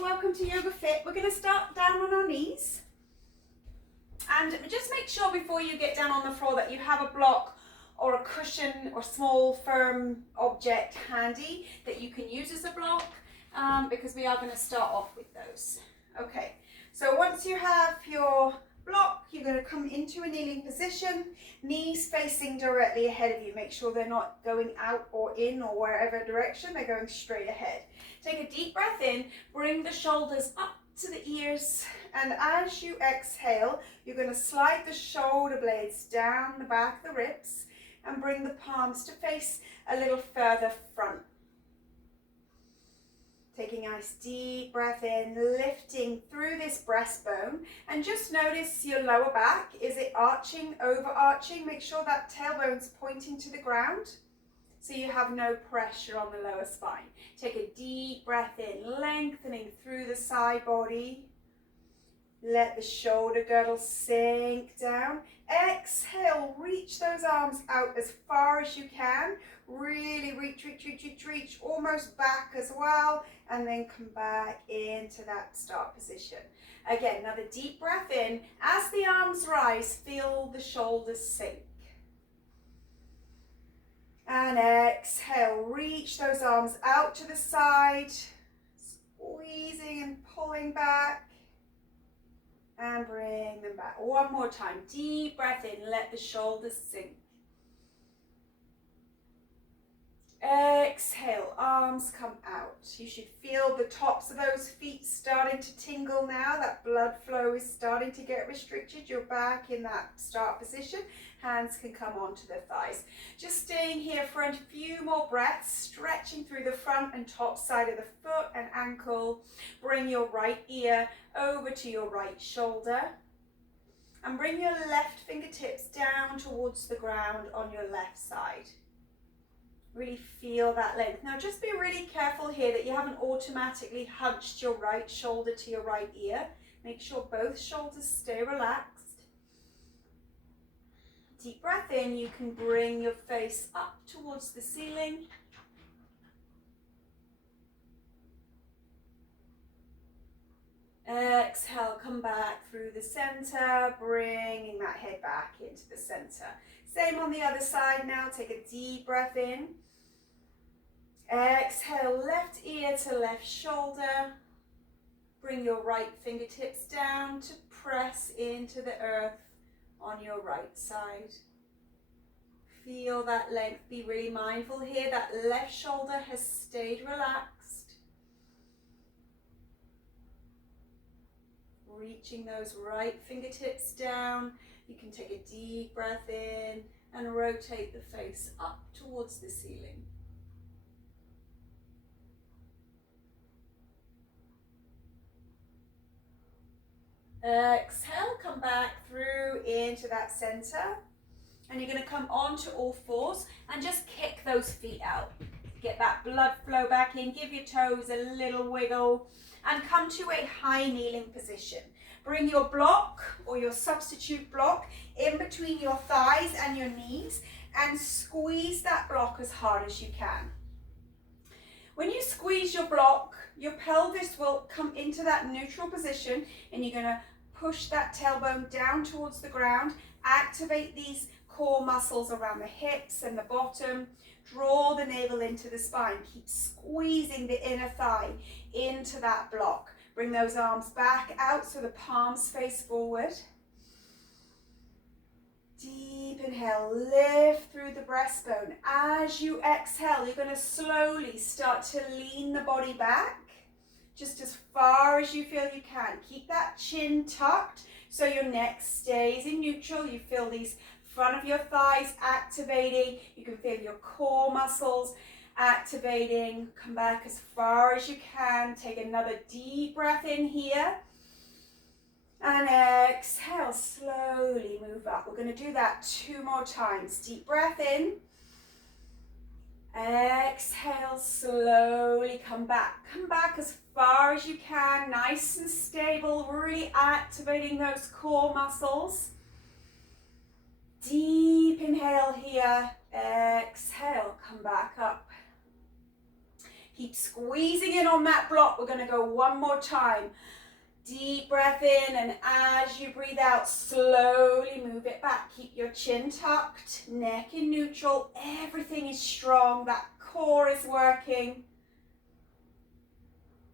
welcome to Yoga Fit. We're going to start down on our knees. And just make sure before you get down on the floor that you have a block or a cushion or small firm object handy that you can use as a block, because we are going to start off with those. Okay, so once you have your block, you're going to come into a kneeling position, knees facing directly ahead of you. Make sure they're not going out or in or wherever direction, they're going straight ahead. Take a deep breath in, bring the shoulders up to the ears, and as you exhale, you're going to slide the shoulder blades down the back of the ribs and bring the palms to face a little further front. Taking a nice deep breath in, lifting through this breastbone, and just notice your lower back. Is it arching, overarching? Make sure that tailbone's pointing to the ground so you have no pressure on the lower spine. Take a deep breath in, lengthening through the side body. Let the shoulder girdle sink down. Exhale, reach those arms out as far as you can. Really reach, almost back as well. And then come back into that start position. Again, another deep breath in. As the arms rise, feel the shoulders sink. And exhale, reach those arms out to the side. Squeezing and pulling back. And bring them back. One more time. Deep breath in. Let the shoulders sink. Exhale. Arms come out. You should feel the tops of those feet starting to tingle now. That blood flow is starting to get restricted. You're back in that start position. Hands can come onto the thighs. Just staying here for a few more breaths, stretching through the front and top side of the foot and ankle. Bring your right ear over to your right shoulder. And bring your left fingertips down towards the ground on your left side. Really feel that length. Now just be really careful here that you haven't automatically hunched your right shoulder to your right ear. Make sure both shoulders stay relaxed. Deep breath in, you can bring your face up towards the ceiling. Exhale, come back through the center, bringing that head back into the center. Same on the other side now, take a deep breath in. Exhale, left ear to left shoulder. Bring your right fingertips down to press into the earth on your right side. Feel that length. Be really mindful here that left shoulder has stayed relaxed. Reaching those right fingertips down. You can take a deep breath in and rotate the face up towards the ceiling. Exhale, come back through into that center. And you're going to come onto all fours and just kick those feet out. Get that blood flow back in, give your toes a little wiggle, and come to a high kneeling position. Bring your block or your substitute block in between your thighs and your knees and squeeze that block as hard as you can. When you squeeze your block, your pelvis will come into that neutral position and you're going to push that tailbone down towards the ground, activate these core muscles around the hips and the bottom, draw the navel into the spine, keep squeezing the inner thigh into that block. Bring those arms back out so the palms face forward. Deep inhale, lift through the breastbone. As you exhale, you're going to slowly start to lean the body back, just as far as you feel you can. Keep that chin tucked so your neck stays in neutral. You feel these front of your thighs activating. You can feel your core muscles activating. Come back as far as you can. Take another deep breath in here. And exhale, slowly move up. We're going to do that 2 more times. Deep breath in. Exhale, slowly come back. Come back as far as you can, nice and stable, really activating those core muscles. Deep inhale here. Exhale, come back up. Keep squeezing in on that block. We're going to go one more time. Deep breath in, and as you breathe out, slowly move it back. Keep your chin tucked, neck in neutral. Everything is strong. That core is working.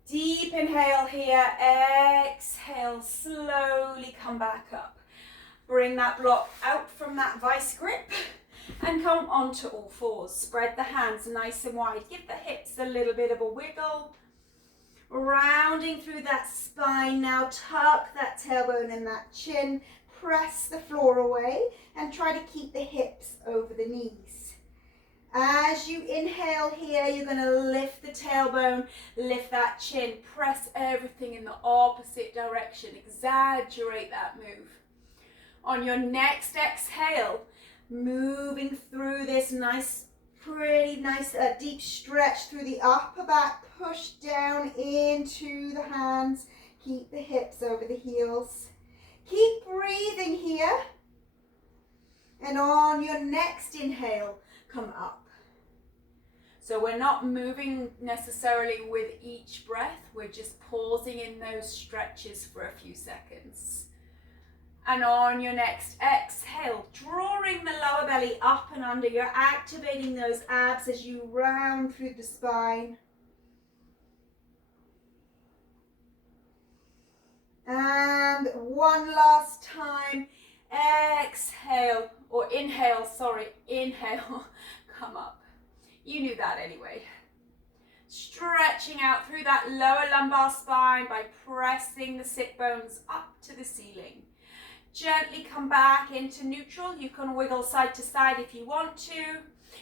Deep inhale here. Exhale, slowly come back up. Bring that block out from that vice grip and come onto all fours. Spread the hands nice and wide. Give the hips a little bit of a wiggle. Rounding through that spine. Now tuck that tailbone and that chin. Press the floor away and try to keep the hips over the knees. As you inhale here, you're going to lift the tailbone, lift that chin, press everything in the opposite direction. Exaggerate that move. On your next exhale, moving through this pretty nice deep stretch through the upper back, push down into the hands, keep the hips over the heels. Keep breathing here. And on your next inhale, come up. So we're not moving necessarily with each breath, we're just pausing in those stretches for a few seconds. And on your next exhale, drawing the lower belly up and under, you're activating those abs as you round through the spine. And one last time, exhale, or inhale, come up. You knew that anyway. Stretching out through that lower lumbar spine by pressing the sit bones up to the ceiling. Gently come back into neutral. You can wiggle side to side if you want to.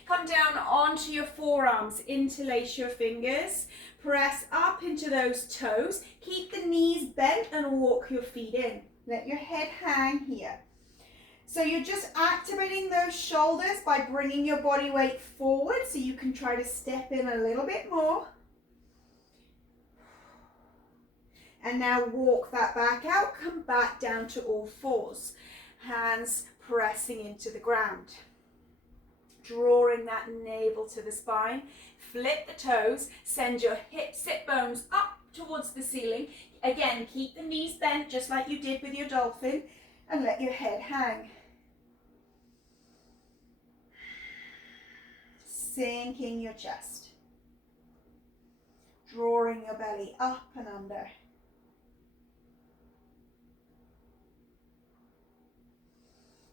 Come down onto your forearms, interlace your fingers. Press up into those toes. Keep the knees bent and walk your feet in. Let your head hang here. So you're just activating those shoulders by bringing your body weight forward so you can try to step in a little bit more. And now walk that back out, come back down to all fours. Hands pressing into the ground. Drawing that navel to the spine. Flip the toes, send your hip sit bones up towards the ceiling. Again, keep the knees bent just like you did with your dolphin and let your head hang. Sinking your chest. Drawing your belly up and under.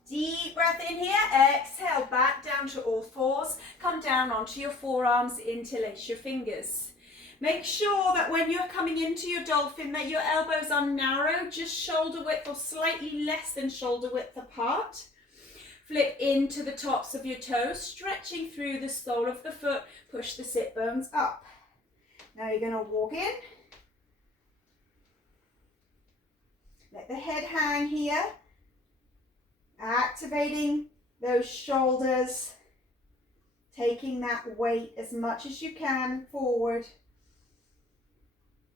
Deep breath in here, exhale back down to all fours. Come down onto your forearms, interlace your fingers. Make sure that when you're coming into your dolphin that your elbows are narrow, just shoulder width or slightly less than shoulder width apart. Flip into the tops of your toes, stretching through the sole of the foot, push the sit bones up. Now you're going to walk in. Let the head hang here. Activating those shoulders, taking that weight as much as you can forward.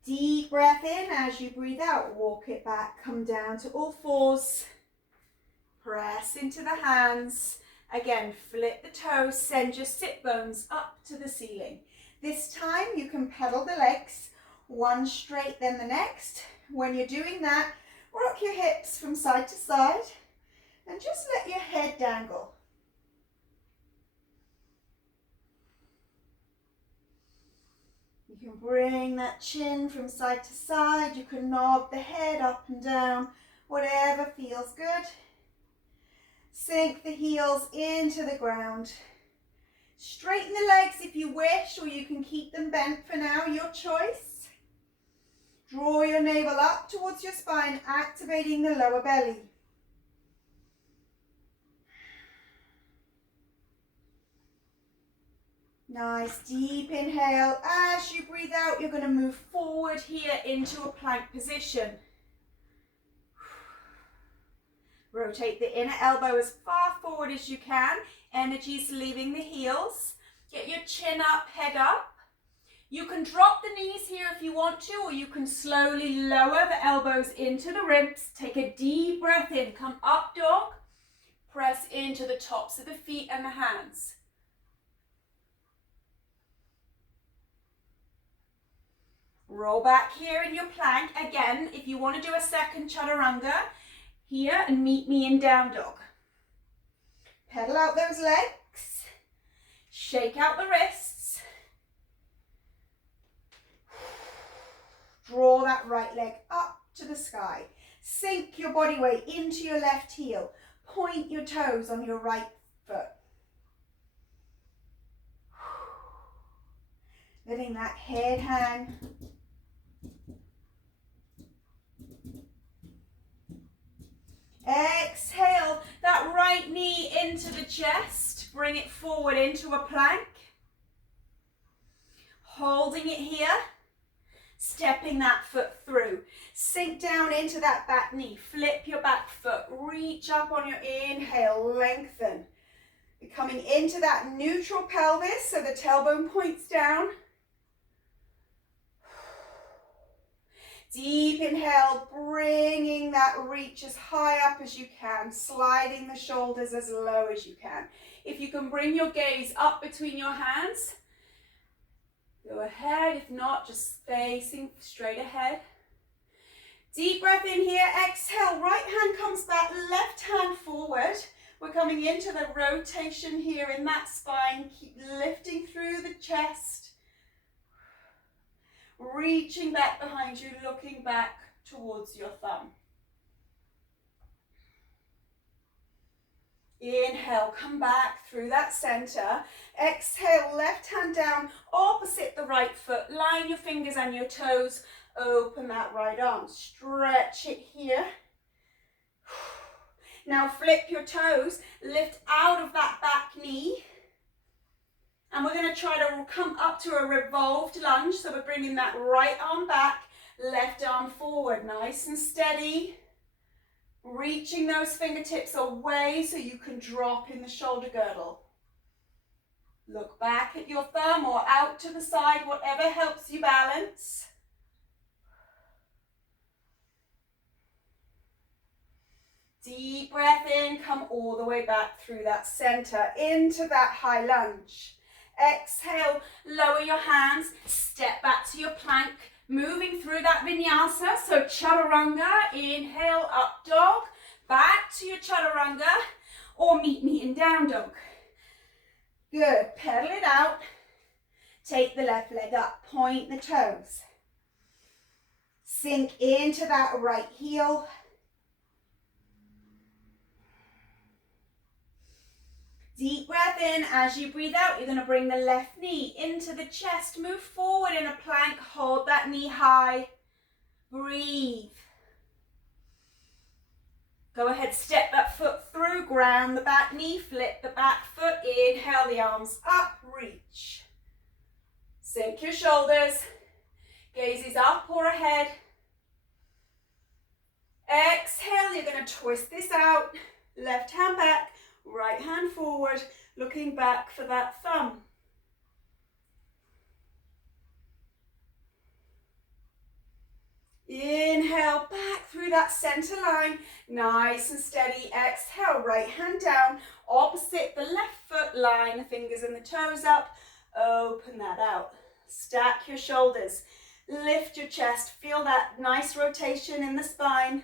Deep breath in as you breathe out, walk it back, come down to all fours. Press into the hands. Again, flip the toes, send your sit bones up to the ceiling. This time you can pedal the legs, one straight then the next. When you're doing that, rock your hips from side to side. And just let your head dangle. You can bring that chin from side to side. You can nod the head up and down, whatever feels good. Sink the heels into the ground. Straighten the legs if you wish, or you can keep them bent for now, your choice. Draw your navel up towards your spine, activating the lower belly. Nice deep inhale. As you breathe out, you're going to move forward here into a plank position. Rotate the inner elbow as far forward as you can. Energy's leaving the heels. Get your chin up, head up. You can drop the knees here if you want to, or you can slowly lower the elbows into the ribs. Take a deep breath in. Come up dog. Press into the tops of the feet and the hands. Roll back here in your plank. Again, if you want to do a second chaturanga, here and meet me in down dog. Pedal out those legs. Shake out the wrists. Draw that right leg up to the sky. Sink your body weight into your left heel. Point your toes on your right foot. Letting that head hang. Exhale that right knee into the chest. Bring it forward into a plank. Holding it here. Stepping that foot through. Sink down into that back knee. Flip your back foot. Reach up on your inhale. Lengthen. You're coming into that neutral pelvis, so the tailbone points down. Deep inhale, bringing that reach as high up as you can, sliding the shoulders as low as you can. If you can bring your gaze up between your hands, go ahead. If not, just facing straight ahead. Deep breath in here, exhale, right hand comes back, left hand forward. We're coming into the rotation here in that spine. Keep lifting through the chest. Reaching back behind you, looking back towards your thumb. Inhale, come back through that center. Exhale, left hand down, opposite the right foot. Line your fingers and your toes. Open that right arm. Stretch it here. Now flip your toes. Lift out of that back knee. And we're going to try to come up to a revolved lunge. So we're bringing that right arm back, left arm forward. Nice and steady. Reaching those fingertips away so you can drop in the shoulder girdle. Look back at your thumb or out to the side, whatever helps you balance. Deep breath in, come all the way back through that center into that high lunge. Exhale, lower your hands, step back to your plank, moving through that vinyasa. So chaturanga, inhale, up dog, back to your chaturanga, or meet me in down dog. Good, pedal it out, take the left leg up, point the toes. Sink into that right heel. Deep breath in. As you breathe out, you're going to bring the left knee into the chest. Move forward in a plank. Hold that knee high. Breathe. Go ahead, step that foot through. Ground the back knee. Flip the back foot. Inhale the arms up. Reach. Sink your shoulders. Gaze is up or ahead. Exhale. You're going to twist this out. Left hand back. Right hand forward, looking back for that thumb. Inhale, back through that center line, nice and steady. Exhale, right hand down, opposite the left foot, line the fingers and the toes up, open that out. Stack your shoulders, lift your chest, feel that nice rotation in the spine.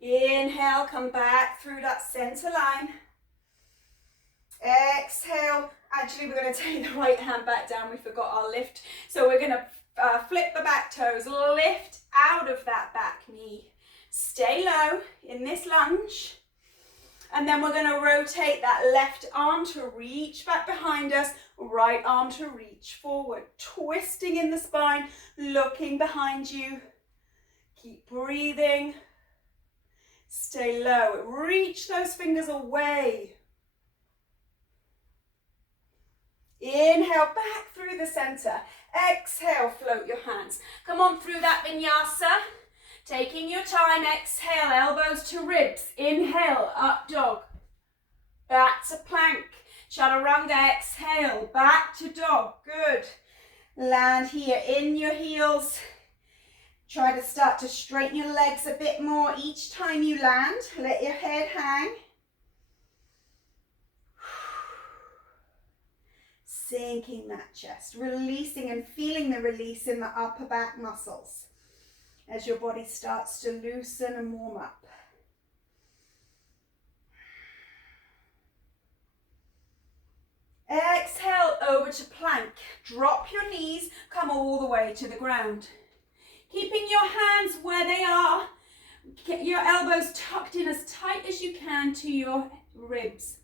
Inhale, come back through that center line. Exhale. Actually, we're going to take the right hand back down. We forgot our lift. So we're going to flip the back toes, lift out of that back knee. Stay low in this lunge. And then we're going to rotate that left arm to reach back behind us, right arm to reach forward. Twisting in the spine, looking behind you. Keep breathing. Stay low. Reach those fingers away. Inhale, back through the center. Exhale, float your hands. Come on through that vinyasa. Taking your time. Exhale, elbows to ribs. Inhale, up dog. Back to plank. Chaturanga, exhale. Back to dog. Good. Land here in your heels. Try to start to straighten your legs a bit more each time you land. Let your head hang. sinking that chest, releasing and feeling the release in the upper back muscles as your body starts to loosen and warm up. Exhale over to plank. Drop your knees, come all the way to the ground. Keeping your hands where they are, get your elbows tucked in as tight as you can to your ribs.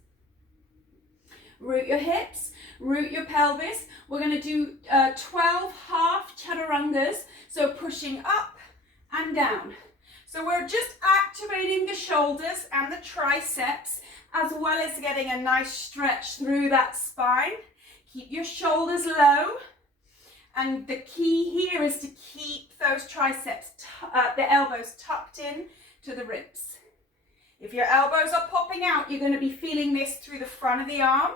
Root your hips, root your pelvis. We're going to do 12 half chaturangas, so pushing up and down. So we're just activating the shoulders and the triceps, as well as getting a nice stretch through that spine. Keep your shoulders low. And the key here is to keep those triceps, the elbows tucked in to the ribs. If your elbows are popping out, you're going to be feeling this through the front of the arm.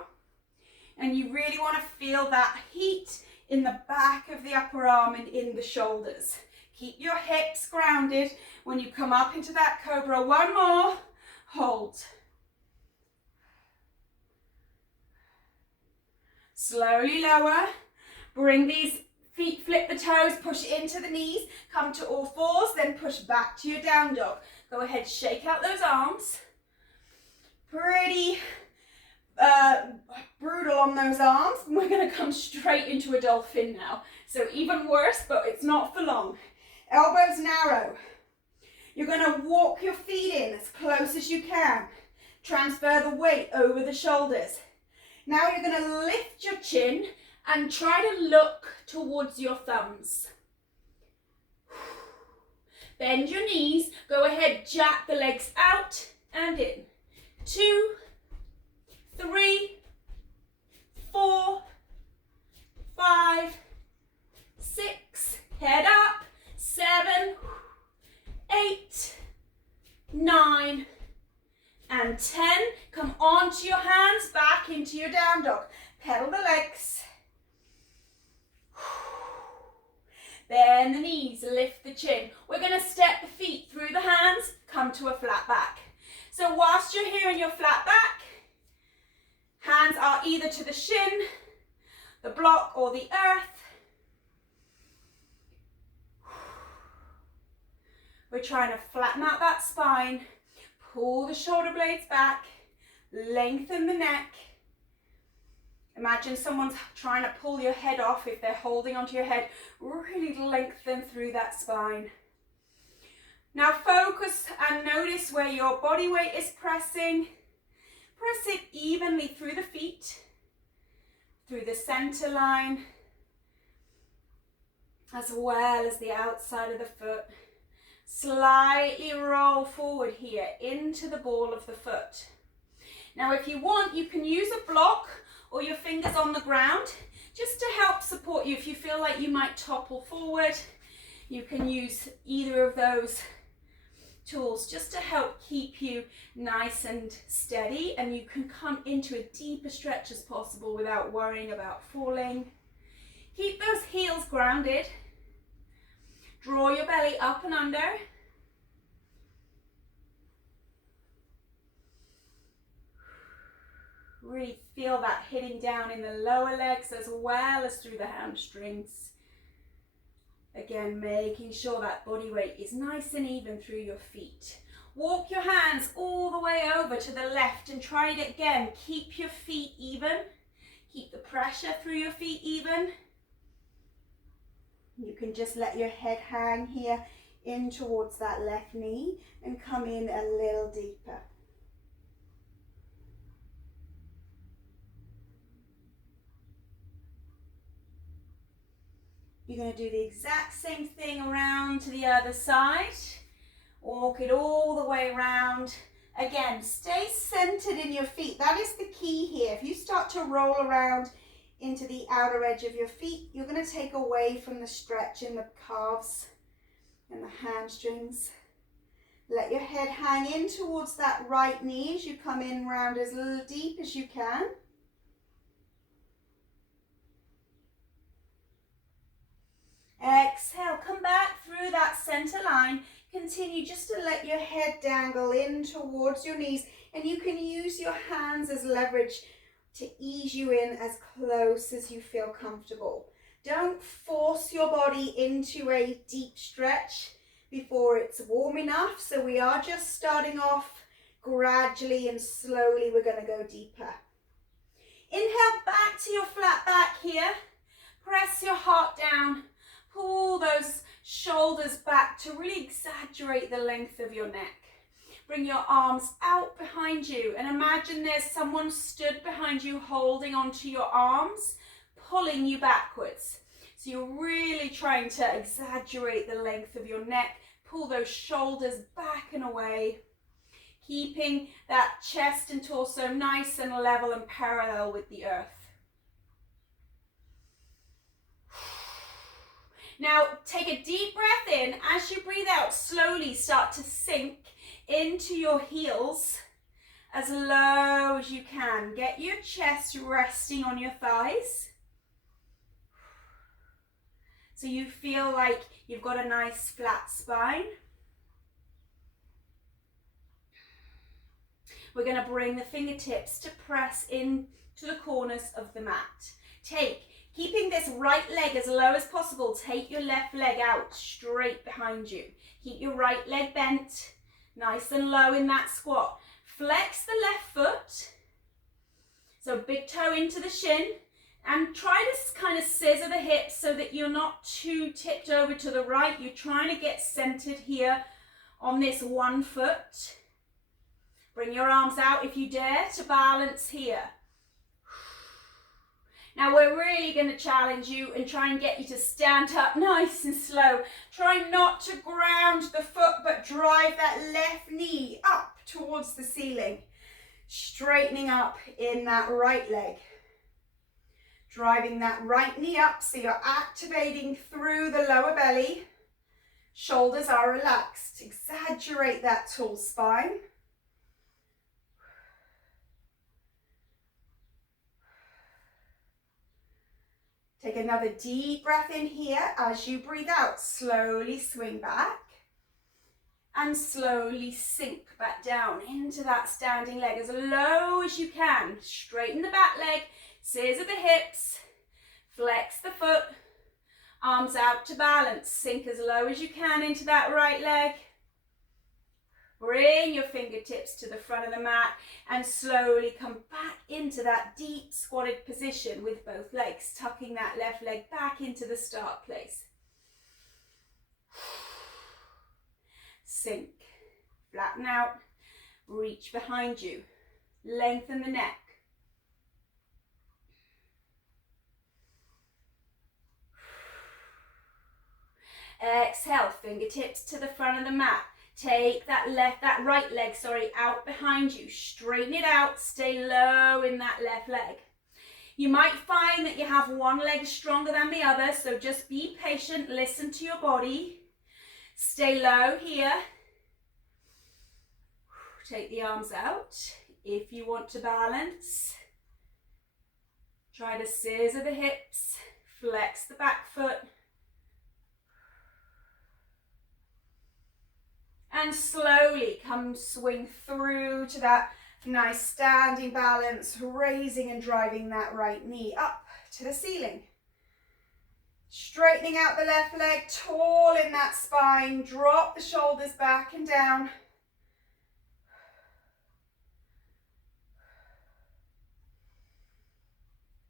And you really want to feel that heat in the back of the upper arm and in the shoulders. Keep your hips grounded when you come up into that cobra. One more. Hold. Slowly lower. Bring these feet, flip the toes, push into the knees, come to all fours, then push back to your down dog. Go ahead, shake out those arms. Pretty brutal on those arms. We're going to come straight into a dolphin now. So even worse, but it's not for long. Elbows narrow. You're going to walk your feet in as close as you can. Transfer the weight over the shoulders. Now you're going to lift your chin and try to look towards your thumbs. Bend your knees. Go ahead, jack the legs out and in. 2, 3, 4, 5, 6. Head up. 7, 8, 9, and 10. Come onto your hands, back into your down dog. Pedal the legs. Bend the knees, lift the chin. We're going to step the feet through the hands, come to a flat back. So whilst you're here in your flat back, hands are either to the shin, the block, or the earth. We're trying to flatten out that spine, pull the shoulder blades back, lengthen the neck. Imagine someone's trying to pull your head off. If they're holding onto your head, really lengthen through that spine. Now focus and notice where your body weight is pressing. Press it evenly through the feet, through the center line, as well as the outside of the foot. Slightly roll forward here into the ball of the foot. Now if you want, you can use a block or your fingers on the ground just to help support you. If you feel like you might topple forward, you can use either of those tools just to help keep you nice and steady, and you can come into a deeper stretch as possible without worrying about falling. Keep those heels grounded. Draw your belly up and under. Really feel that hitting down in the lower legs as well as through the hamstrings. Again, making sure that body weight is nice and even through your feet. Walk your hands all the way over to the left and try it again. Keep your feet even. Keep the pressure through your feet even. You can just let your head hang here in towards that left knee and come in a little deeper. You're going to do the exact same thing around to the other side. Walk it all the way around. Again, stay centered in your feet. That is the key here. If you start to roll around into the outer edge of your feet, you're going to take away from the stretch in the calves and the hamstrings. Let your head hang in towards that right knee as you come in round as deep as you can. Exhale, come back through that center line. Continue just to let your head dangle in towards your knees, and you can use your hands as leverage to ease you in as close as you feel comfortable. Don't force your body into a deep stretch before it's warm enough. So we are just starting off gradually and slowly. We're going to go deeper. Inhale back to your flat back here. Press your heart down. Pull those shoulders back to really exaggerate the length of your neck. Bring your arms out behind you and imagine there's someone stood behind you holding onto your arms, pulling you backwards. So you're really trying to exaggerate the length of your neck. Pull those shoulders back and away, keeping that chest and torso nice and level and parallel with the earth. Now take a deep breath in. As you breathe out, slowly start to sink into your heels as low as you can. Get your chest resting on your thighs. So you feel like you've got a nice flat spine. We're going to bring the fingertips to press into the corners of the mat. Keeping this right leg as low as possible, take your left leg out straight behind you. Keep your right leg bent, nice and low in that squat. Flex the left foot, so big toe into the shin, and try to kind of scissor the hips so that you're not too tipped over to the right. You're trying to get centered here on this one foot. Bring your arms out if you dare to balance here. Now we're really going to challenge you and try and get you to stand up nice and slow. Try not to ground the foot, but drive that left knee up towards the ceiling. Straightening up in that right leg. Driving that right knee up so you're activating through the lower belly. Shoulders are relaxed. Exaggerate that tall spine. Take another deep breath in here. As you breathe out, slowly swing back and slowly sink back down into that standing leg as low as you can. Straighten the back leg, scissor the hips, flex the foot, arms out to balance. Sink as low as you can into that right leg. Bring your fingertips to the front of the mat and slowly come back into that deep squatted position with both legs, tucking that left leg back into the start place. Sink, flatten out, reach behind you, lengthen the neck. Exhale, fingertips to the front of the mat. Take that right leg, out behind you. Straighten it out. Stay low in that left leg. You might find that you have one leg stronger than the other, so just be patient. Listen to your body. Stay low here. Take the arms out. If you want to balance, try to scissor the hips. Flex the back foot. And slowly come swing through to that nice standing balance, raising and driving that right knee up to the ceiling. Straightening out the left leg, tall in that spine. Drop the shoulders back and down.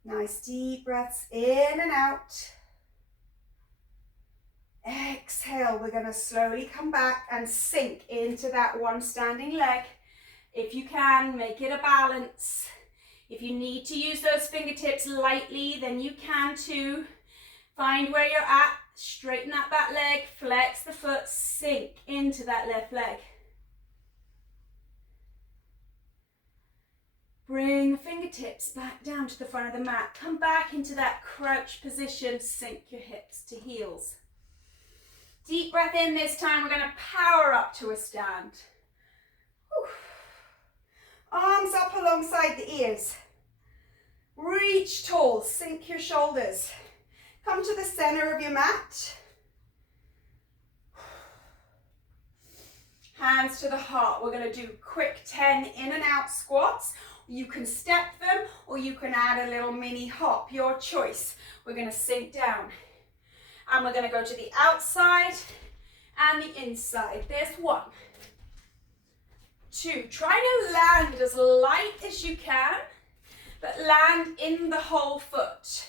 Nice deep breaths in and out. Exhale, we're going to slowly come back and sink into that one standing leg. If you can, make it a balance. If you need to use those fingertips lightly, then you can too. Find where you're at, straighten out that leg, flex the foot, sink into that left leg. Bring the fingertips back down to the front of the mat. Come back into that crouch position, sink your hips to heels. Deep breath in this time. We're going to power up to a stand. Whew. Arms up alongside the ears. Reach tall, sink your shoulders. Come to the center of your mat. Hands to the heart. We're going to do quick 10 in and out squats. You can step them or you can add a little mini hop, your choice. We're going to sink down and we're going to go to the outside and the inside. There's 1, 2. Try to land as light as you can, but land in the whole foot.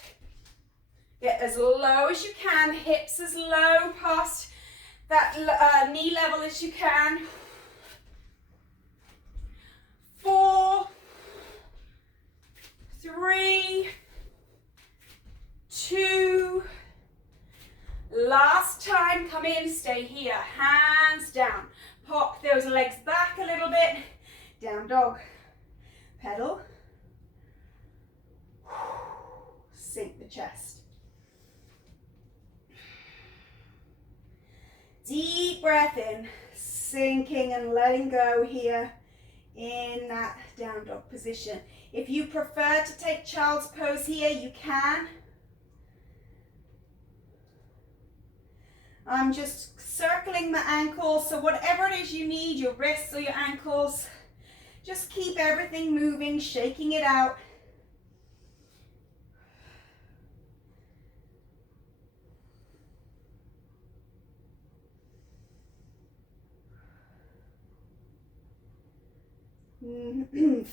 Get as low as you can, hips as low past that knee level as you can. 4, 3, 2. Last time, come in, stay here, hands down. Pop those legs back a little bit. Down dog. Pedal. Sink the chest. Deep breath in, sinking and letting go here in that down dog position. If you prefer to take child's pose here, you can. I'm just circling my ankles, so whatever it is you need, your wrists or your ankles, just keep everything moving, shaking it out.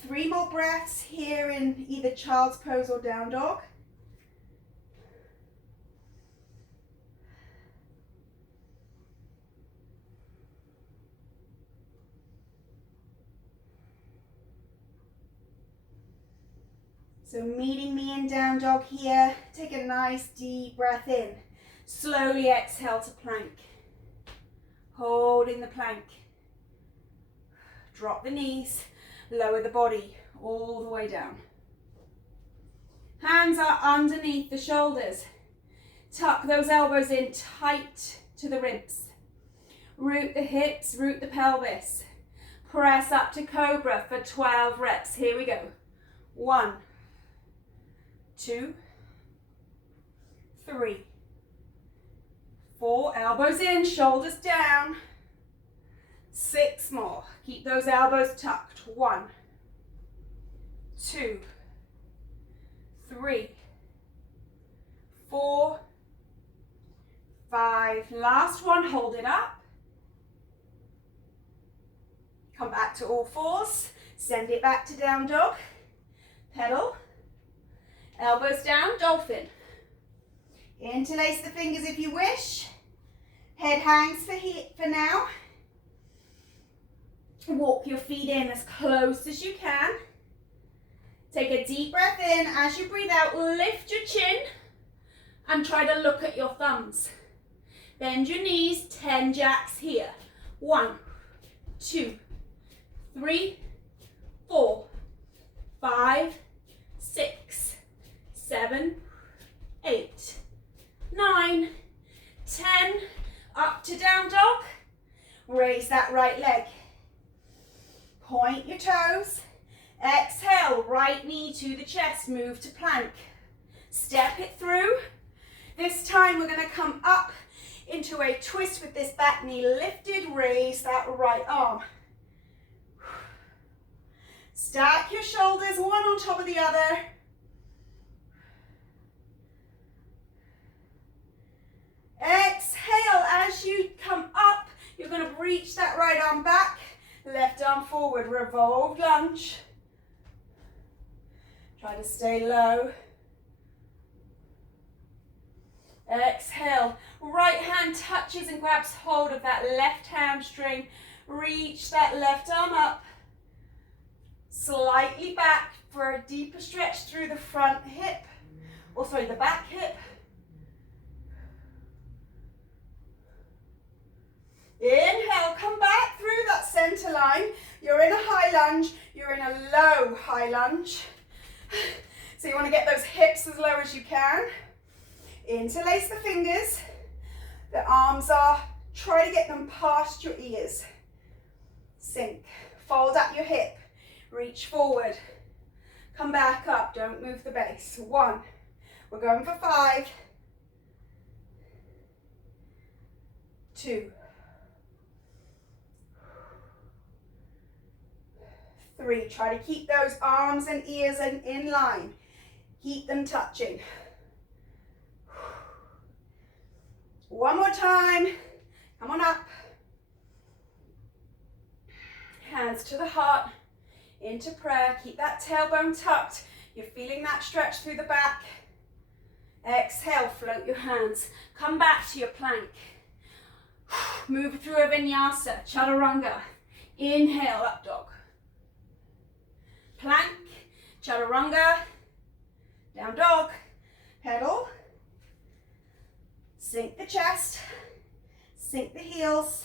Three more breaths here in either child's pose or down dog. So meeting me in down dog here, take a nice deep breath in. Slowly exhale to plank. Holding the plank. Drop the knees, lower the body all the way down. Hands are underneath the shoulders. Tuck those elbows in tight to the ribs. Root the hips, root the pelvis. Press up to cobra for 12 reps. Here we go. 1, 2, 3, 4. Elbows in, shoulders down. 6 more. Keep those elbows tucked. 1, 2, 3, 4, 5. Last one, hold it up. Come back to all fours. Send it back to down dog. Pedal. Elbows down, dolphin. Interlace the fingers if you wish. Head hangs for now. Walk your feet in as close as you can. Take a deep breath in. As you breathe out, lift your chin and try to look at your thumbs. Bend your knees, 10 jacks here. 1, 2, 3, 4, 5, 6, 7, 8, 9, 10. Up to down dog. Raise that right leg. Point your toes. Exhale, right knee to the chest. Move to plank. Step it through. This time we're going to come up into a twist with this back knee lifted. Raise that right arm. Stack your shoulders one on top of the other. Exhale as you come up. You're going to reach that right arm back. Left arm forward, revolved lunge. Try to stay low. Exhale, right hand touches and grabs hold of that left hamstring. Reach that left arm up. Slightly back for a deeper stretch through the front hip. Or sorry, the back hip. Inhale, come back through that center line. You're in a high lunge, you're in a low high lunge. So you want to get those hips as low as you can. Interlace the fingers. The arms are, try to get them past your ears. Sink. Fold up your hip. Reach forward. Come back up. Don't move the base. 1. We're going for 5. 2. 3. Try to keep those arms and ears in line. Keep them touching. One more time. Come on up. Hands to the heart, into prayer. Keep that tailbone tucked. You're feeling that stretch through the back. Exhale, float your hands. Come back to your plank. Move through a vinyasa, chaturanga. Inhale, up dog. Plank, chaturanga, down dog. Pedal. Sink the chest, sink the heels.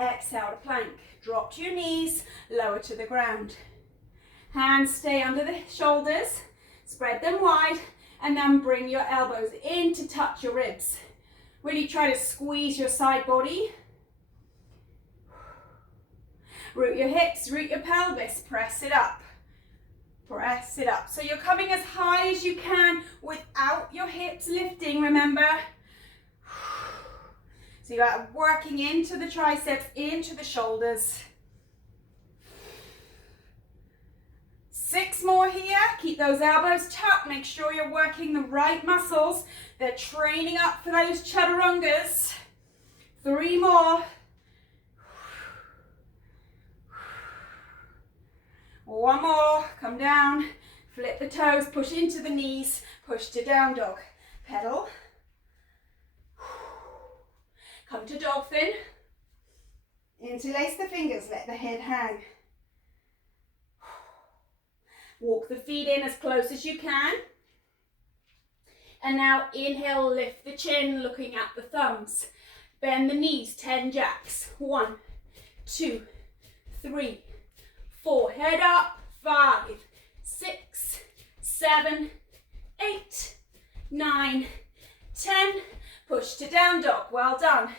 Exhale to plank. Drop to your knees, lower to the ground. Hands stay under the shoulders, spread them wide, and then bring your elbows in to touch your ribs. Really try to squeeze your side body. Root your hips, root your pelvis, press it up. Press it up. So you're coming as high as you can without your hips lifting, remember? So you're working into the triceps, into the shoulders. 6 more here. Keep those elbows tucked. Make sure you're working the right muscles. They're training up for those chaturangas. 3 more. 1 more. Come down. Flip the toes. Push into the knees. Push to down dog. Pedal. Come to dolphin. Interlace the fingers. Let the head hang. Walk the feet in as close as you can. And now inhale, lift the chin, looking at the thumbs. Bend the knees, 10 jacks. 1, 2, 3, 4. Head up. 5, 6, 7, 8, 9, 10. Push to down dog. Well done.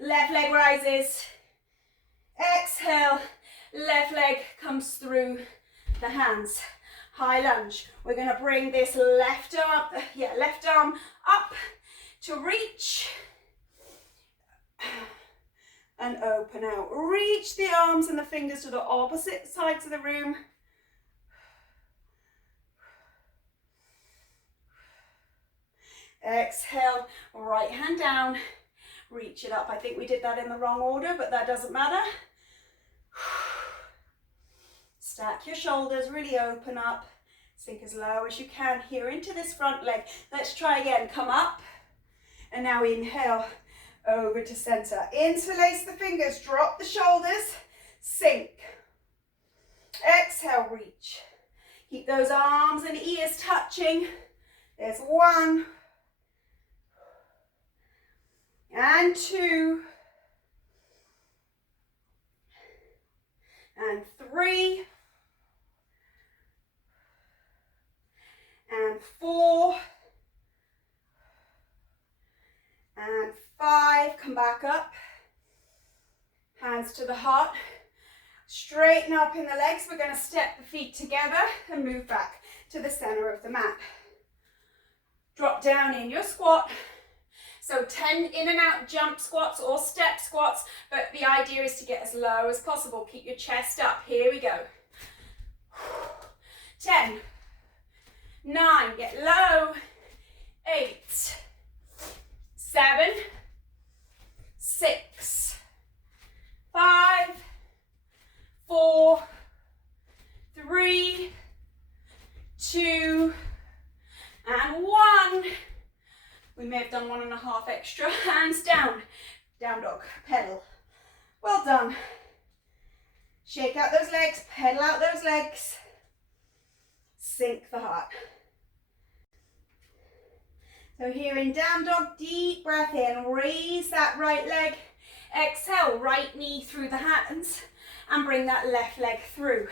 Left leg rises. Exhale. Left leg comes through the hands. High lunge. We're going to bring this left arm up to reach and open out. Reach the arms and the fingers to the opposite sides of the room. Exhale, right hand down, reach it up. I think we did that in the wrong order, but that doesn't matter. Stack your shoulders, really open up. Sink as low as you can here into this front leg. Let's try again. Come up. And now inhale over to center. Interlace the fingers, drop the shoulders, sink. Exhale, reach. Keep those arms and ears touching. There's 1. And 2. And 3. And 4. And 5. Come back up. Hands to the heart. Straighten up in the legs. We're going to step the feet together and move back to the center of the mat. Drop down in your squat. So 10 in and out jump squats or step squats, but the idea is to get as low as possible. Keep your chest up. Here we go. 10, 9, get low. 8, 7, 6, 5, 4, 3, 2, and 1. We may have done 1.5 extra. Hands down. Down dog. Pedal. Well done. Shake out those legs. Pedal out those legs. Sink the heart. So here in down dog, deep breath in. Raise that right leg. Exhale, right knee through the hands. And bring that left leg through.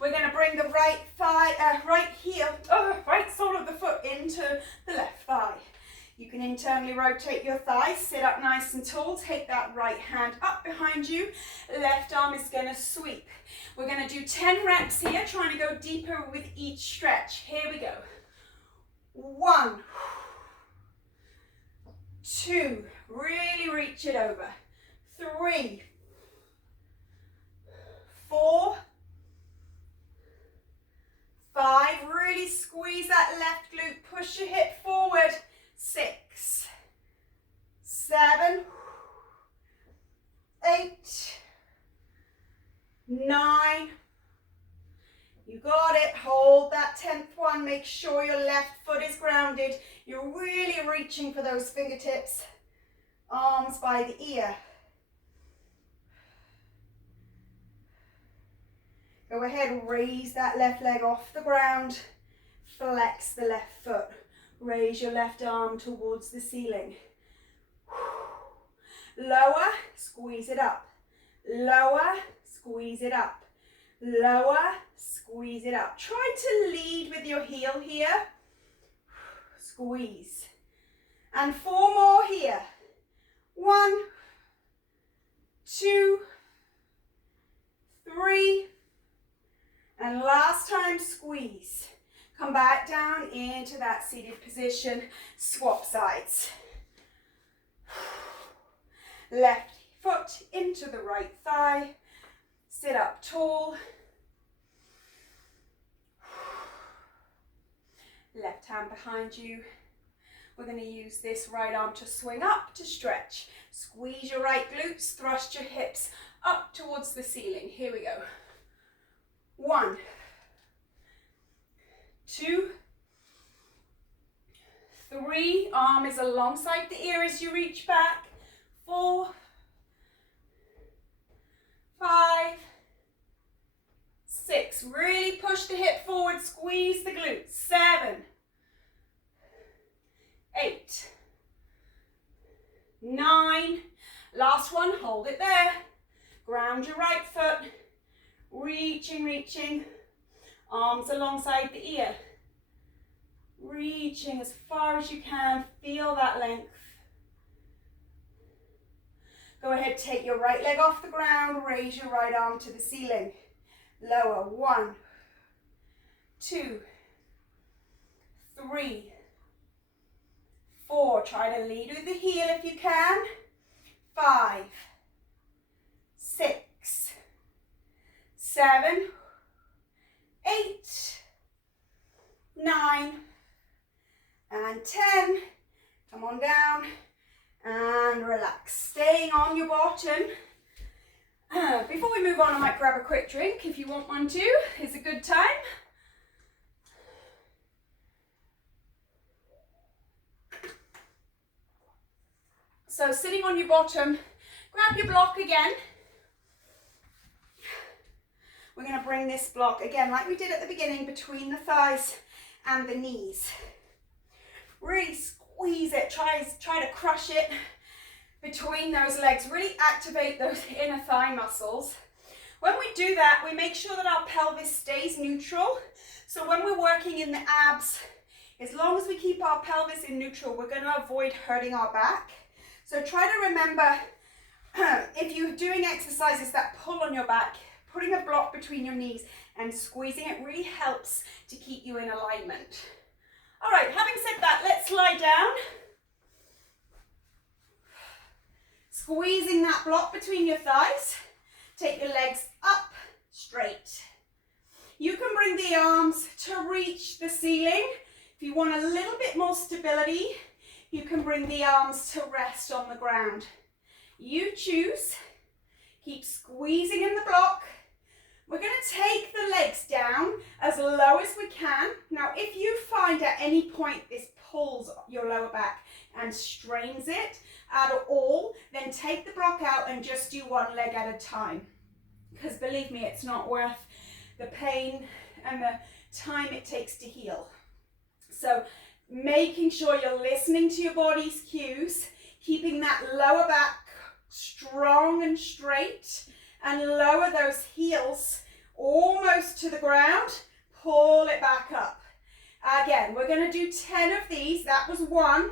We're going to bring the right thigh, right sole of the foot into the left thigh. You can internally rotate your thighs, sit up nice and tall, take that right hand up behind you, left arm is going to sweep. We're going to do 10 reps here, trying to go deeper with each stretch. Here we go. 1, 2, really reach it over. 3, 4, 5, really squeeze that left glute, push your hip forward, 6, 7, 8, 9, you got it, hold that 10th one, make sure your left foot is grounded, you're really reaching for those fingertips, arms by the ear. Go ahead, raise that left leg off the ground, flex the left foot, raise your left arm towards the ceiling. Lower, squeeze it up, lower, squeeze it up, lower, squeeze it up. Try to lead with your heel here, squeeze. And 4 more here, 1, 2, 3, and last time, squeeze. Come back down into that seated position, swap sides. Left foot into the right thigh, sit up tall. Left hand behind you. We're going to use this right arm to swing up to stretch. Squeeze your right glutes, thrust your hips up towards the ceiling. Here we go. 1, 2, 3, arm is alongside the ear as you reach back, 4, 5, 6, really push the hip forward, squeeze the glutes, 7, 8, 9, last one, hold it there, ground your right foot, reaching, reaching, arms alongside the ear, reaching as far as you can, feel that length. Go ahead, take your right leg off the ground, raise your right arm to the ceiling, lower, 1, 2, 3, 4, try to lead with the heel if you can, 5, 6, 7, 8, 9, and 10. Come on down and relax. Staying on your bottom. Before we move on, I might grab a quick drink if you want one too. It's a good time. So sitting on your bottom, grab your block again. We're going to bring this block, again, like we did at the beginning, between the thighs and the knees. Really squeeze it, try to crush it between those legs. Really activate those inner thigh muscles. When we do that, we make sure that our pelvis stays neutral. So when we're working in the abs, as long as we keep our pelvis in neutral, we're going to avoid hurting our back. So try to remember, if you're doing exercises that pull on your back, putting a block between your knees and squeezing it really helps to keep you in alignment. All right, having said that, let's lie down. Squeezing that block between your thighs. Take your legs up, straight. You can bring the arms to reach the ceiling. If you want a little bit more stability, you can bring the arms to rest on the ground. You choose. Keep squeezing in the block. We're going to take the legs down as low as we can. Now, if you find at any point this pulls your lower back and strains it at all, then take the block out and just do one leg at a time. Because believe me, it's not worth the pain and the time it takes to heal. So making sure you're listening to your body's cues, keeping that lower back strong and straight, and lower those heels almost to the ground, pull it back up. Again, we're going to do 10 of these. That was 1.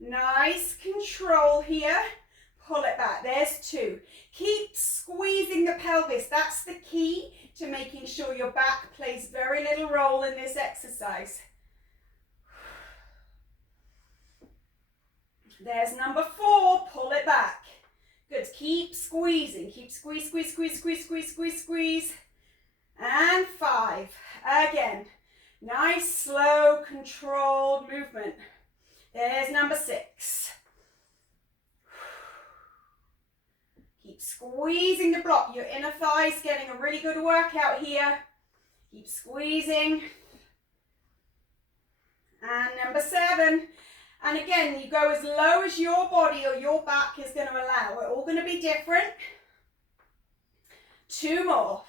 Nice control here. Pull it back. There's 2. Keep squeezing the pelvis. That's the key to making sure your back plays very little role in this exercise. There's number 4. Pull it back. Good, keep squeezing, keep squeeze, squeeze, squeeze, squeeze, squeeze, squeeze, squeeze. And 5. Again, nice, slow, controlled movement. There's number 6. Keep squeezing the block. Your inner thigh's getting a really good workout here. Keep squeezing. And number 7. And again, you go as low as your body or your back is going to allow. We're all going to be different. 2 more.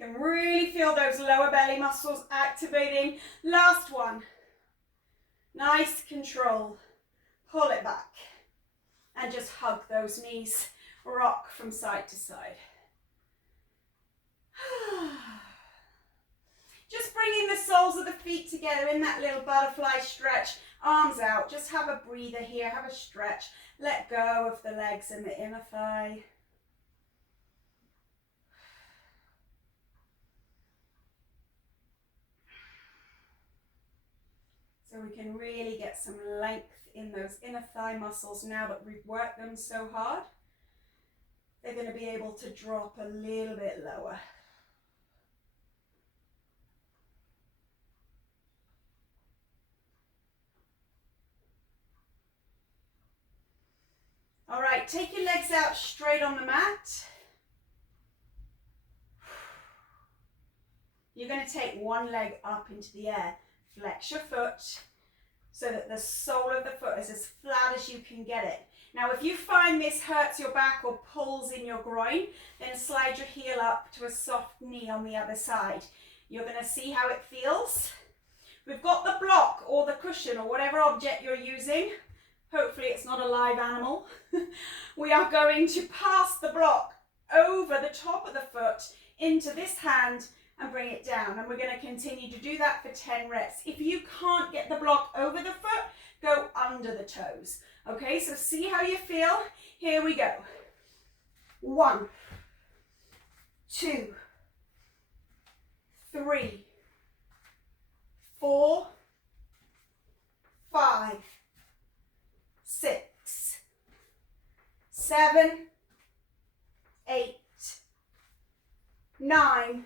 You can really feel those lower belly muscles activating. Last one. Nice control. Pull it back. And just hug those knees. Rock from side to side. Just bringing the soles of the feet together in that little butterfly stretch. Arms out. Just have a breather here. Have a stretch. Let go of the legs and the inner thigh. So we can really get some length in those inner thigh muscles now that we've worked them so hard. They're going to be able to drop a little bit lower. All right, take your legs out straight on the mat. You're going to take one leg up into the air. Flex your foot so that the sole of the foot is as flat as you can get it. Now, if you find this hurts your back or pulls in your groin, then slide your heel up to a soft knee on the other side. You're going to see how it feels. We've got the block or the cushion or whatever object you're using. Hopefully it's not a live animal. We are going to pass the block over the top of the foot into this hand and bring it down. And we're going to continue to do that for 10 reps. If you can't get the block over the foot, go under the toes. Okay, so see how you feel. Here we go. 1, 2, 3, 4, 5, 6, 7, 8, 9,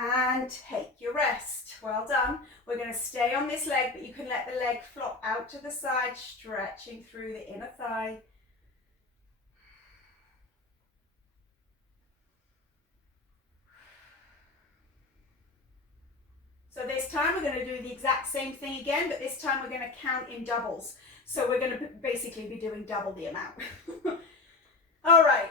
and take your rest. Well done. We're going to stay on this leg, but you can let the leg flop out to the side, stretching through the inner thigh. So this time we're going to do the exact same thing again, but this time we're going to count in doubles. So we're going to basically be doing double the amount. All right.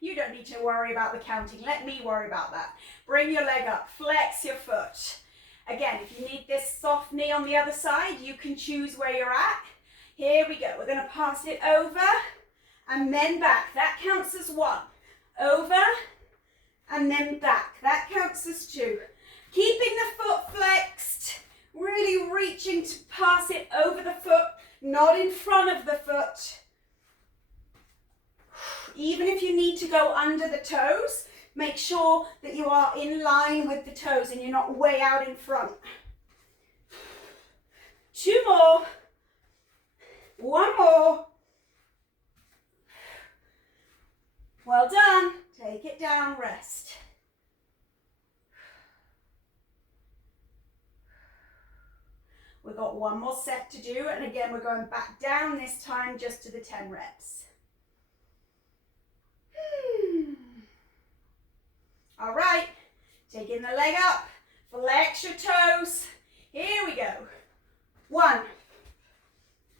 You don't need to worry about the counting. Let me worry about that. Bring your leg up. Flex your foot. Again, if you need this soft knee on the other side, you can choose where you're at. Here we go. We're going to pass it over and then back. That counts as 1. Over and then back. That counts as 2. Keeping the foot flexed. Really reaching to pass it over the foot, not in front of the foot. Even if you need to go under the toes, make sure that you are in line with the toes and you're not way out in front. 2 more. 1 more. Well done. Take it down, rest. We've got 1 more set to do, and again we're going back down this time just to the 10 reps. All right, taking the leg up, flex your toes. Here we go. 1,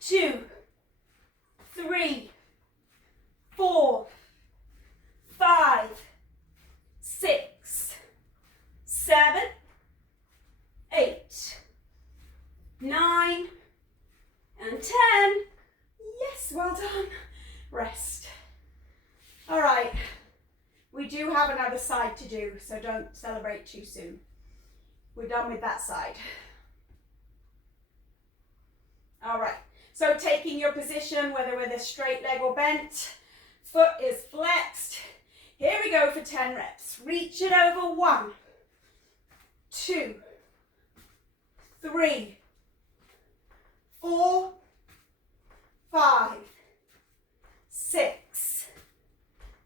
2, 3, 4, 5, 6, 7, 8, 9, and 10. Yes, well done. Rest. All right. We do have another side to do, so don't celebrate too soon. We're done with that side. All right, so taking your position, whether with a straight leg or bent, foot is flexed. Here we go for 10 reps. Reach it over. 1, 2, 3, 4, 5, 6,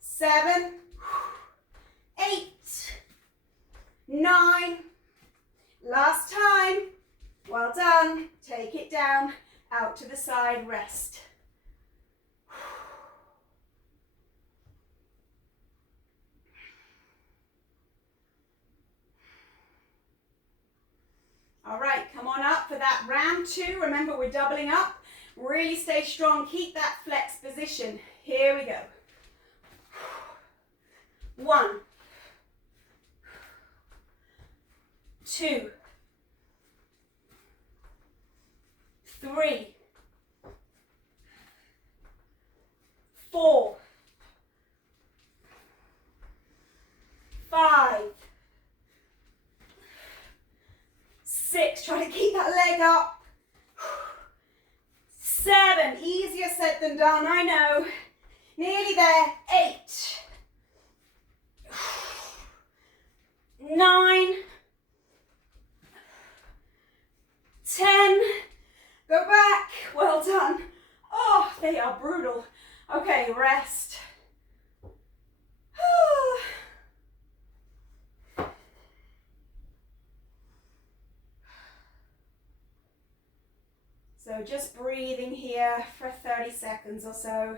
7, 8, 9. Last time. Well done. Take it down, out to the side, rest. All right, come on up for that round 2. Remember, we're doubling up. Really stay strong. Keep that flex position. Here we go. 1, 2, 3, 4, 5, 6. Try to keep that leg up. 7. Easier said than done, I know. Nearly there. 8. 9. 10. Go back. Well done. Oh, they are brutal. Okay, rest. So just breathing here for 30 seconds or so.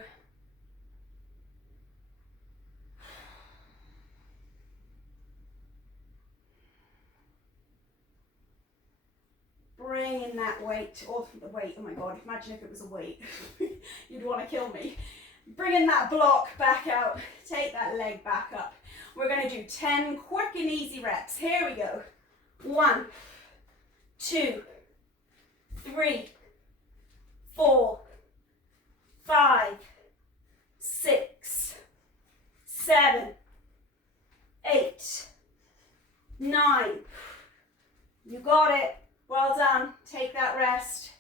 Bring in that weight, or the weight, oh my God, imagine if it was a weight. You'd want to kill me. Bring in that block back out. Take that leg back up. We're going to do 10 quick and easy reps. Here we go. 1, 2, 3, 4, 5, 6, 7, 8, 9. You got it. Well done. Take that rest.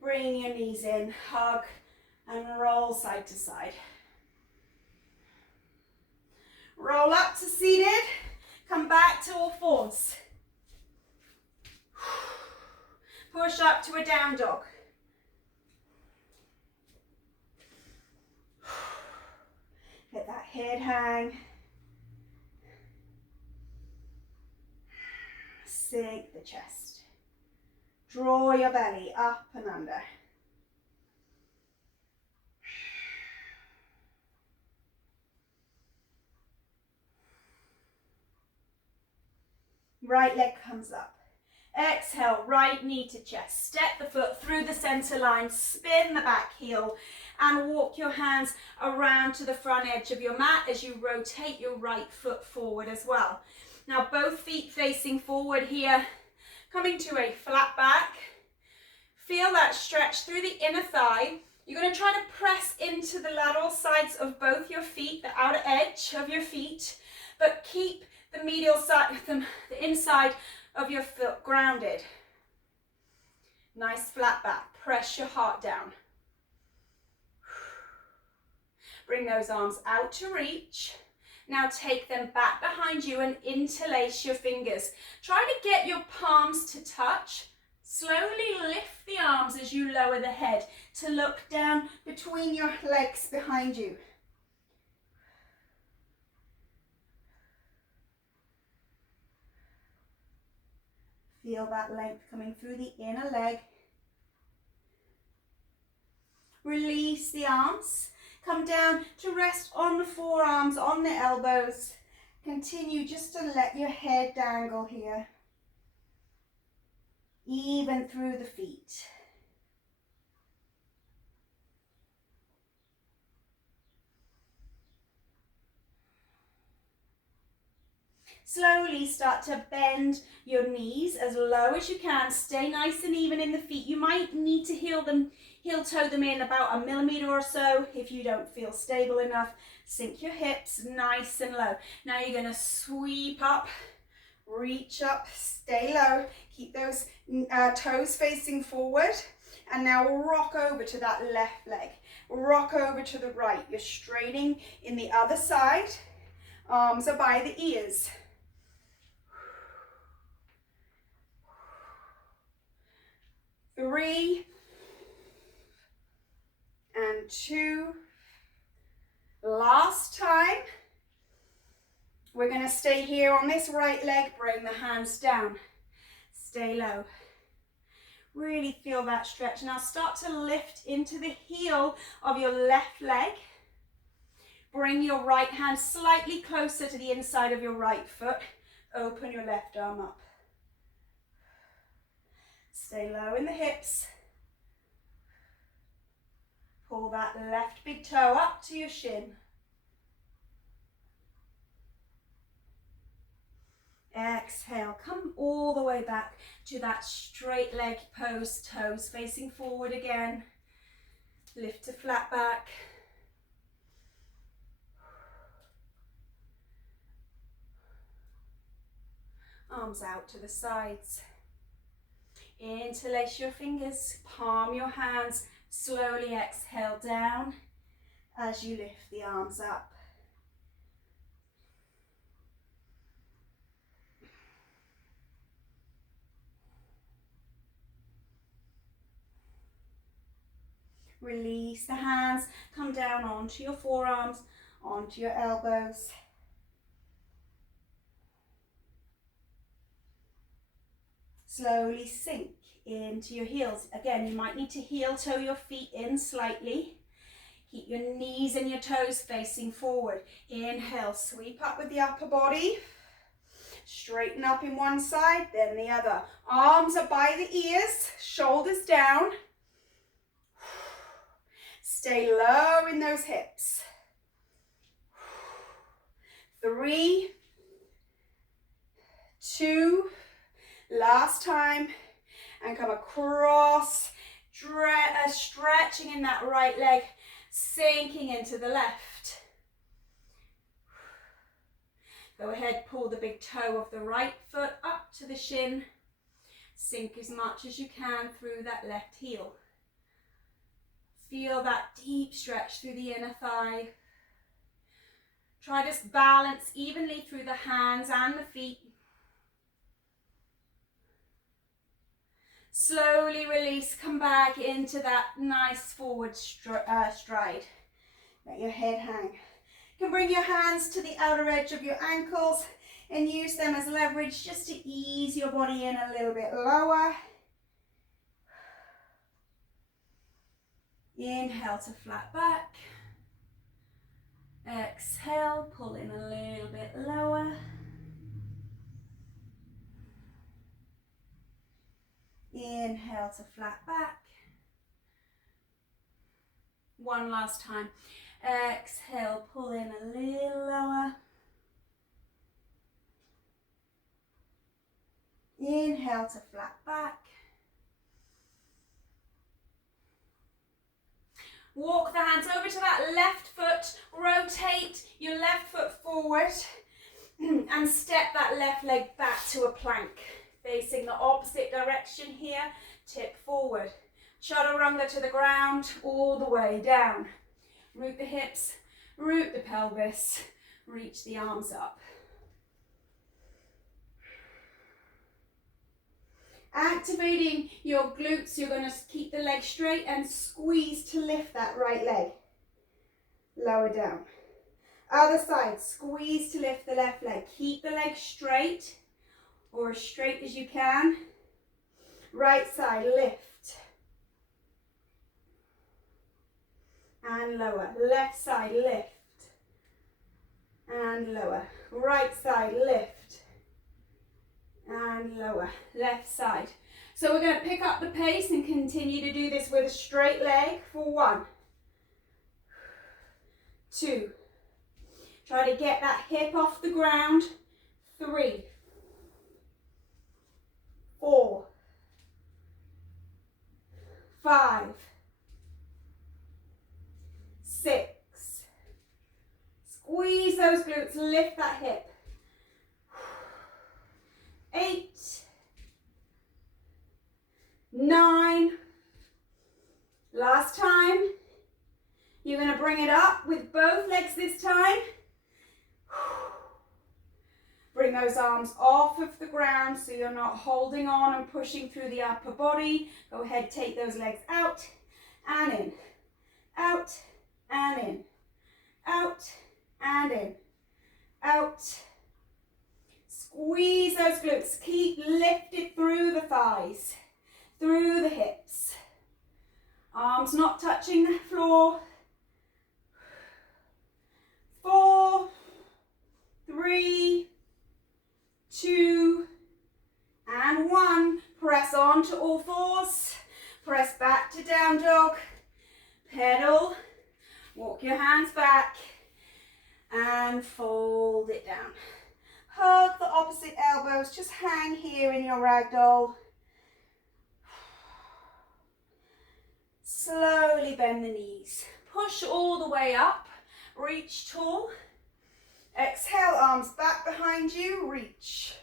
Bring your knees in, hug, and roll side to side. Roll up to seated. Come back to all fours. Push up to a down dog. Let that head hang. Sink the chest. Draw your belly up and under. Right leg comes up. Exhale, right knee to chest. Step the foot through the center line, spin the back heel, and walk your hands around to the front edge of your mat as you rotate your right foot forward as well. Now both feet facing forward here, coming to a flat back. Feel that stretch through the inner thigh. You're going to try to press into the lateral sides of both your feet, the outer edge of your feet, but keep the medial side, the inside of your foot grounded. Nice flat back. Press your heart down. Bring those arms out to reach. Now take them back behind you and interlace your fingers. Try to get your palms to touch. Slowly lift the arms as you lower the head to look down between your legs behind you. Feel that length coming through the inner leg. Release the arms. Come down to rest on the forearms, on the elbows. Continue just to let your head dangle here. Even through the feet. Slowly start to bend your knees as low as you can. Stay nice and even in the feet. You might need to heel toe them in about 1 millimeter or so. If you don't feel stable enough, sink your hips nice and low. Now you're going to sweep up, reach up, stay low. Keep those toes facing forward. And now rock over to that left leg. Rock over to the right. You're straightening in the other side. Arms are by the ears. Three, and 2. Last time. We're going to stay here on this right leg, bring the hands down, stay low. Really feel that stretch. Now start to lift into the heel of your left leg. Bring your right hand slightly closer to the inside of your right foot. Open your left arm up. Stay low in the hips. Pull that left big toe up to your shin. Exhale, come all the way back to that straight leg pose, toes facing forward again. Lift to flat back. Arms out to the sides. Interlace your fingers, palm your hands, slowly exhale down as you lift the arms up. Release the hands, come down onto your forearms, onto your elbows. Slowly sink into your heels. Again, you might need to heel toe your feet in slightly. Keep your knees and your toes facing forward. Inhale, sweep up with the upper body. Straighten up in one side, then the other. Arms are by the ears, shoulders down. Stay low in those hips. 3, 2, last time, and come across, stretching in that right leg, sinking into the left. Go ahead, pull the big toe of the right foot up to the shin. Sink as much as you can through that left heel. Feel that deep stretch through the inner thigh. Try to balance evenly through the hands and the feet. Slowly release, come back into that nice forward stride. Let your head hang. You can bring your hands to the outer edge of your ankles and use them as leverage just to ease your body in a little bit lower. Inhale to flat back. Exhale, pull in a little bit lower. Inhale to flat back. One last time. Exhale, pull in a little lower. Inhale to flat back. Walk the hands over to that left foot, rotate your left foot forward and step that left leg back to a plank. Facing the opposite direction here, tip forward. Chaturanga to the ground, all the way down. Root the hips, root the pelvis, reach the arms up. Activating your glutes, you're going to keep the leg straight and squeeze to lift that right leg. Lower down. Other side, squeeze to lift the left leg. Keep the leg straight or as straight as you can. Right side, lift. And lower. Left side, lift. And lower. Right side, lift. And lower, left side. So we're going to pick up the pace and continue to do this with a straight leg for 1, 2. Try to get that hip off the ground. 3, 4, 5, 6. Squeeze those glutes, lift that hip. 8, 9, last time. You're going to bring it up with both legs this time. Bring those arms off of the ground so you're not holding on and pushing through the upper body. Go ahead, take those legs out and in. out and in, out and in, out. Squeeze those glutes, keep lifted through the thighs, through the hips. Arms not touching the floor. 4, 3, 2, and 1. Press on to all fours. Press back to down dog. Pedal. Walk your hands back. And fold it down. Hug the opposite elbows. Just hang here in your ragdoll. Slowly bend the knees. Push all the way up. Reach tall. Exhale, arms back behind you. Reach.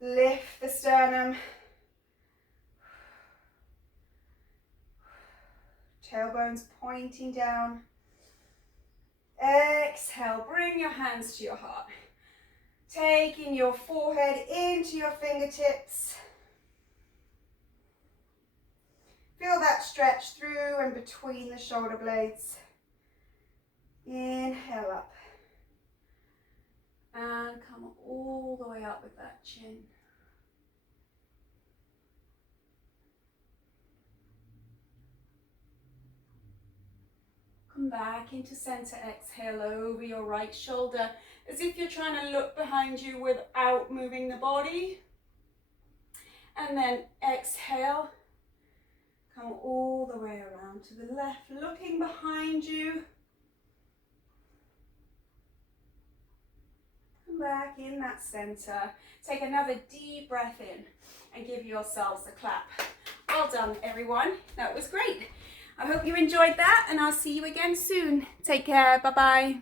Lift the sternum. Tailbones pointing down. Exhale, bring your hands to your heart. Taking your forehead into your fingertips. Feel that stretch through and between the shoulder blades. Inhale up. And come all the way up with that chin. Come back into center. Exhale over your right shoulder as if you're trying to look behind you without moving the body. And then exhale. Come all the way around to the left, looking behind you. Come back in that center. Take another deep breath in and give yourselves a clap. Well done, everyone. That was great. I hope you enjoyed that, and I'll see you again soon. Take care. Bye-bye.